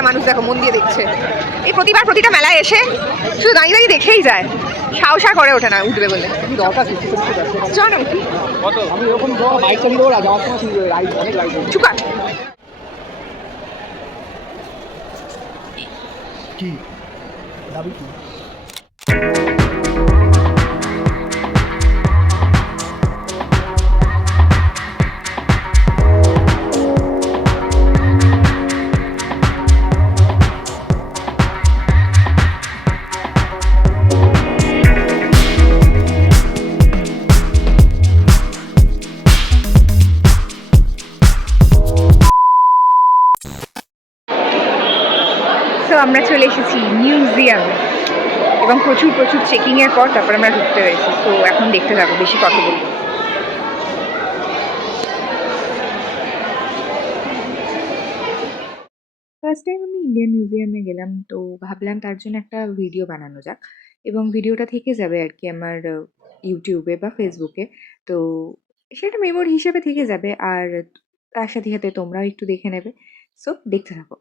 একটা মানুষ দেখো মন দিয়ে দেখছে। এই প্রতিবার প্রতিটা মেলায় এসে শুধু দাঁড়িয়ে দাঁড়িয়ে দেখেই যায়, সাহস আর করে ওঠে না উঠবে বলে। জানো চুপা কি দাবি কি? আমরা চলে এসেছি মিউজিয়ামে এবং প্রচুর প্রচুর চেকিংয়ের পর তারপর আমরা ঢুকতে পেরেছি। তো এখন দেখতে যাবো, বেশি কথা বলবো। ফার্স্ট টাইম আমি ইন্ডিয়ান মিউজিয়ামে গেলাম, তো ভাবলাম তার জন্য একটা ভিডিও বানানো যাক এবং ভিডিওটা থেকে যাবে আর কি আমার ইউটিউবে বা ফেসবুকে। তো সেটা মেমোরি হিসেবে থেকে যাবে, আর তার সাথে সাথে তোমরাও একটু দেখে নেবে। সো দেখতে থাকো।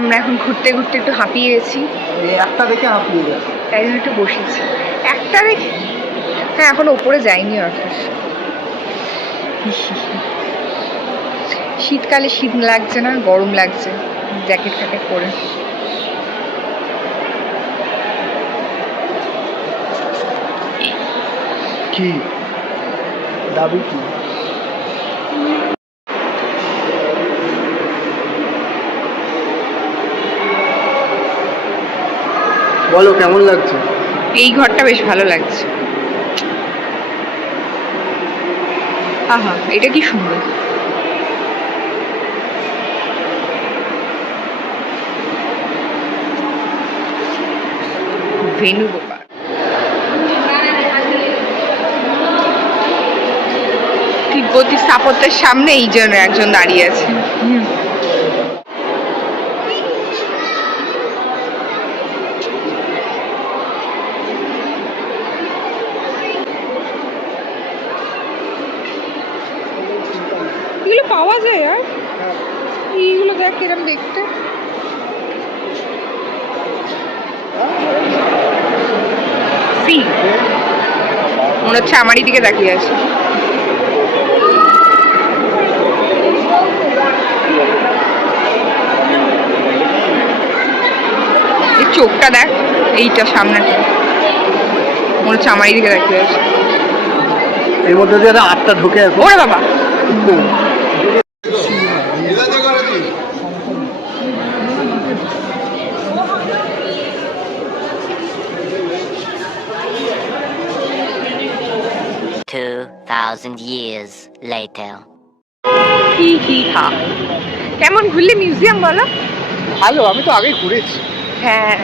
আমরা এখন ঘুরতে ঘুরতে একটু হাঁপিয়ে গেছি, একটা দেখে হাঁপিয়ে গেছে, তাই জন্য একটু বসেছি। একটা দেখে হ্যাঁ, এখনো উপরে যাইনি অর্থাৎ। শীতকালে শীত লাগছে না, গরম লাগছে জ্যাকেট ফ্যাকেট পরে। কি দাবি কি? বলো কেমন লাগছে? এই ঘরটা বেশ ভালো লাগছে। আহা, এটা কি সুন্দর। ভেনুগোপাল, তিব্বতী স্থাপত্যের সামনে এই জন্য একজন দাঁড়িয়ে আছে। এগুলো পাওয়া যায় আর এইগুলো দেখ কিরম দেখতে। মনে হচ্ছে আমারই দিকে তাকিয়ে আছে। এই চোখটা দেখ, এইটা সামনেটা মনে হচ্ছে আমারই দিকে তাকিয়ে আছে। এর মধ্যে দিয়ে আটটা ঢুকে আছে। ওরে বাবা, 2,000 years later. কি কি খা। কেমন ঘুরলে মিউজিয়াম বলো? ভালো, আমি তো আগে ঘুরেছি। হ্যাঁ,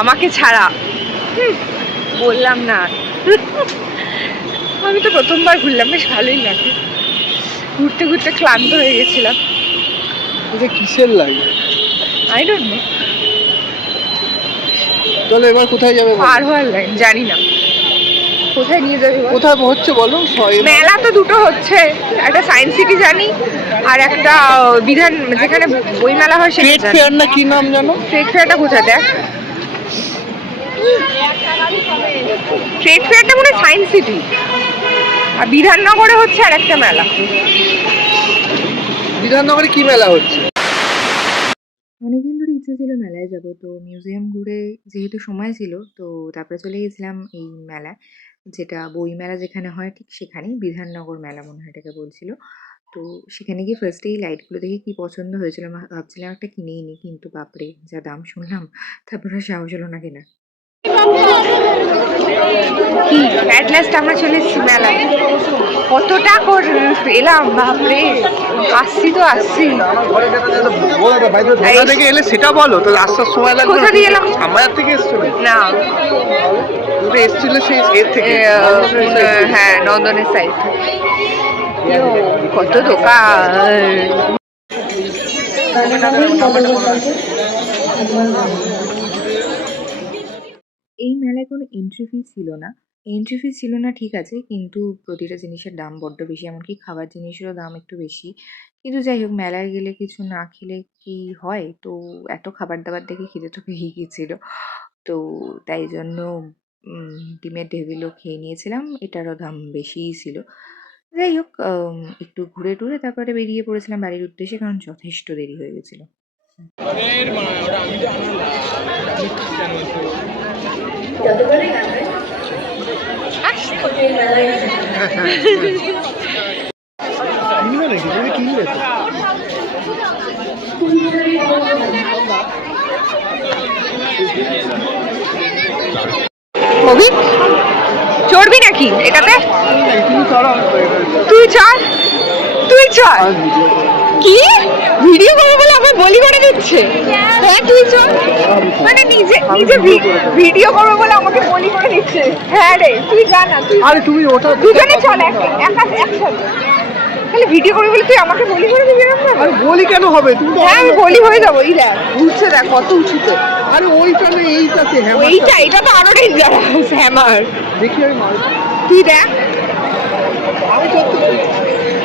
আমাকে ছাড়া। বললাম না, আমি তো প্রথমবার ঘুরলাম, বেশ ভালোই লাগে। ঘুরতে ঘুরতে ক্লান্ত হয়ে গেছিলাম। এটা কিসের লাগে? I don't know. চলো এবার কোথায় যাবে? পার হওয়ার লাগে, জানি না কোথায় নিয়ে যাবে। কোথায় হচ্ছে বলো? মেলা তো দুটো হচ্ছে, একটা সায়েন্স সিটি জানি আর একটা বিধান, যেখানে বই মেলা হয় সেটা। ট্রেড ফেয়ার না কি নাম জানো? ট্রেড ফেয়ারটা কোথায় দেখ? ট্রেড ফেয়ারটা মনে হয় সায়েন্স সিটি, আর বিধাননগরে হচ্ছে আর একটা মেলা। বিধাননগরে কি মেলা হচ্ছে? অনেকদিন ধরে ইচ্ছে ছিল মেলায় যাব, তো মিউজিয়াম ঘুরে যেহেতু সময় ছিল, তো তারপরে চলে গেছিলাম এই মেলায়, যেটা বই মেলা যেখানে হয় ঠিক সেখানেই, বিধাননগর মেলা মনে হয় এটাকে বলছিল। তো সেখানে গিয়ে ফার্স্টে এই লাইটগুলো দেখে কি পছন্দ হয়েছিল, ভাবছিলাম একটা কিনেই নিই, কিন্তু বাপরে যা দাম শুনলাম, তারপরে আর সাহস হলো না কেনা। কি অ্যাট লাস্ট আমরা চলে এসেছি মেলায়। কতটা করে এলাম, বাপরে, আসছি তো আসছি। থেকে এলে সেটা বলো, তো আসার সময় লাগবে। কোথা দিয়ে এলাম? আমার থেকে এসছো না, তুমি এসছিল সেই এর থেকে। হ্যাঁ, নন্দনের সাইড থেকে। কত দোকান। এই মেলায় কোনো এন্ট্রি ফি ছিল না, এন্ট্রি ফি ছিল না ঠিক আছে, কিন্তু প্রতিটা জিনিসের দাম বড্ড বেশি, এমনকি খাবার জিনিসেরও দাম একটু বেশি। কিন্তু যাই হোক, মেলায় গেলে কিছু না খেলে কি হয়? তো এত খাবার-দাবার দেখে খিদে তো পেয়েই গেছিল। তো তাই জন্য ডিমের ডেভিলও খেয়ে নিয়েছিলাম। এটারও দাম বেশিই ছিল। যাই হোক, একটু ঘুরে-টুরে তারপরে বেরিয়ে পড়েছিলাম বাড়ির উদ্দেশ্যে, কারণ যথেষ্ট দেরি হয়ে গেছিল। কিনবে নাকি? তুমি কিনবে তো? অভিক, চড়বি নাকি এটাতে? তুমি চড়ো, আমি তো এটা তুই চড়, তুই চড়। আর ভিডিও করবো। কি ভিডিও করবো বলে আমার বলি করে দিচ্ছে? হ্যাঁ তুই চল, মানে নিজে আমি নিজে video করে দেবো। ভিডিও করবো বলে আমাকে বলি করে দিচ্ছে। হ্যাঁ রে, তুই যা না, তুই আরে তুমি ওটা দুজনে চল একসাথে। তাহলে ভিডিও করবি বলে তুই আমাকে বলি করে দিবি না? আরে বলি কেন হবে? তুমি তো হ্যাঁ আমি বলি হয়ে যাবো। এই দেখ ঘুরছে, দেখ কত উঁচুতে। আরে ওইটা না, এইটাতে হ্যামারটা। এটা তো আরো ডেঞ্জারাস হ্যামার। দেখি আমি মারবো। তুই দেখ। আমি চড়তে পারি।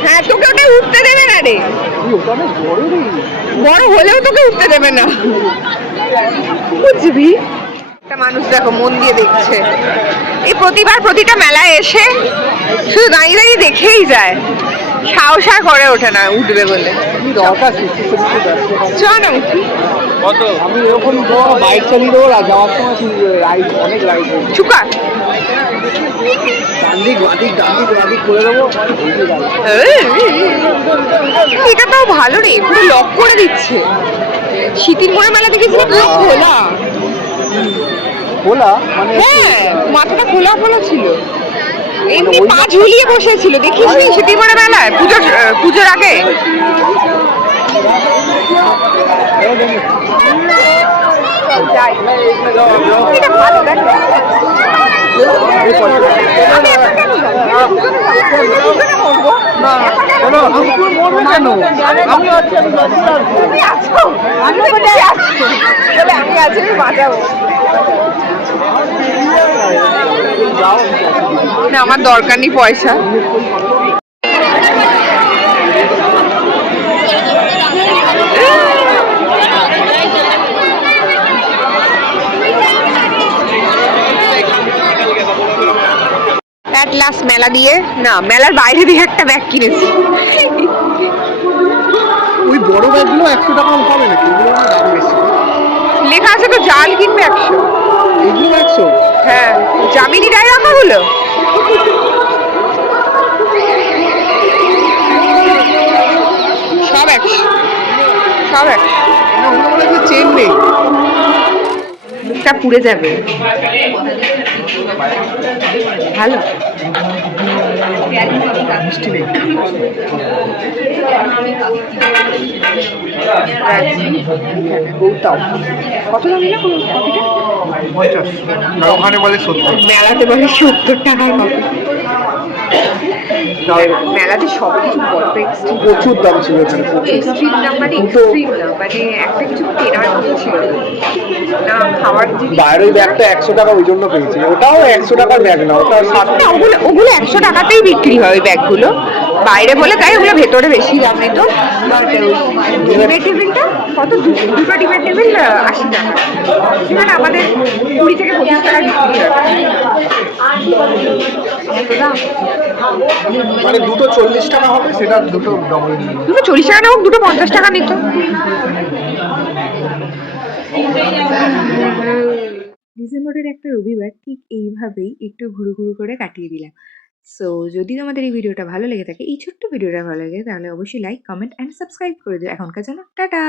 হ্যাঁ তোকে ওটা উঠতে দেবে না রে, তুই ওটা অনেক বড় রে। বড় হলেও তোকে উঠতে দেবে না, বুঝবি? একটা মানুষ দেখো মন দিয়ে দেখছে। এই প্রতিবার প্রতিটা মেলায় এসে শুধু দাঁড়িয়ে দাঁড়িয়ে দেখেই যায়, সাহস আর করে ওঠে না উঠবে বলে। কি দরকার সৃষ্টি করতে ব্যস্ত? চ না উঠি। আমি এরকম বাইক চালিয়ে দেবো, আর যাওয়ার সময় রাইড, অনেক রাইড চুকা ডান দিক করে দেবো। এটা তো ভালো রে, পুরো লক করে দিচ্ছে। শীতের মোড়ে মেলা দেখেছিলাম পুরো খোলা। খোলা মানে? হ্যাঁ মাথাটা খোলা খোলা ছিল, এমনি পা ঝুলিয়ে বসেছিল। দেখিস নি শীতের মোড়ে মেলায় পুজোর আগে? যাই, এটা ভালো দেখ। আমি একা কেন যাবো? দুজনে মরবো। মরবে কেন? আমি আছি, আমি তুমি আছো, আমি তো বেঁচে আছি। তাহলে আমি আছি, আমি বাঁচাবো না, আমার দরকার নেই পয়সা। অ্যাট লাস্ট মেলা দিয়ে, না মেলার বাইরে দিয়ে একটা ব্যাগ কিনেছি। ওই বড় ব্যাগগুলো 100 টাকা হবে নাকি? এগুলো না দাম বেশি। লেখা আছে তো জাল কিনবে 100। এগুলো 100? হ্যাঁ, জামিনী ডায় রাখা হলো। সব 100, সব 100। না, ওগুলো বলে যে চেন নেই। মুখটা পুড়ে যাবে। ভালো মিষ্টি নেই। গৌতম কত দাম নিল কফিটা? 50, আর ওখানে বলে 70। মেলাতে বলে 70 টাকার কফি। মেলাতে সব কিছু বড্ড এক্সট্রিম, প্রচুর দাম ছিল এখানে। এক্সট্রিম না, মানে এক্সট্রিম না, মানে একটা কিছু কেনার মতো ছিল না, খাওয়ার জিনিস। বাইরের ব্যাগটা 100 টাকা ওই জন্য পেয়েছি। ওটাও 100 টাকার ব্যাগ না, ওটা 60 না, ওগুলো 100 টাকাতেই বিক্রি হয় ওই ব্যাগগুলো, বাইরে বলে তাই ওগুলো ভেতরে বেশি দাম নিত। বাট ডিমের টেবিলটা কত? দুটো ডিমের টেবিল 80 টাকা, সেখানে আমাদের 20 থেকে 25 টাকা বিক্রি হয়। এত দাম? মানে দুটো 40 টাকা হবে, সেটা দুটো ডবল। দুটো 40 টাকা নেব, দুটো 50 টাকা নিত। ডিসেম্বরের একটা রবিবার ঠিক এইভাবেই একটু ঘুরু ঘুরু করে কাটিয়ে দিলাম। সো যদি তোমাদের এই ভিডিওটা ভালো লেগে থাকে, এই ছোট্ট ভিডিওটা ভালো লাগে, তাহলে অবশ্যই লাইক, কমেন্ট অ্যান্ড সাবস্ক্রাইব করে দিও। এখনকার জন্য টাটা।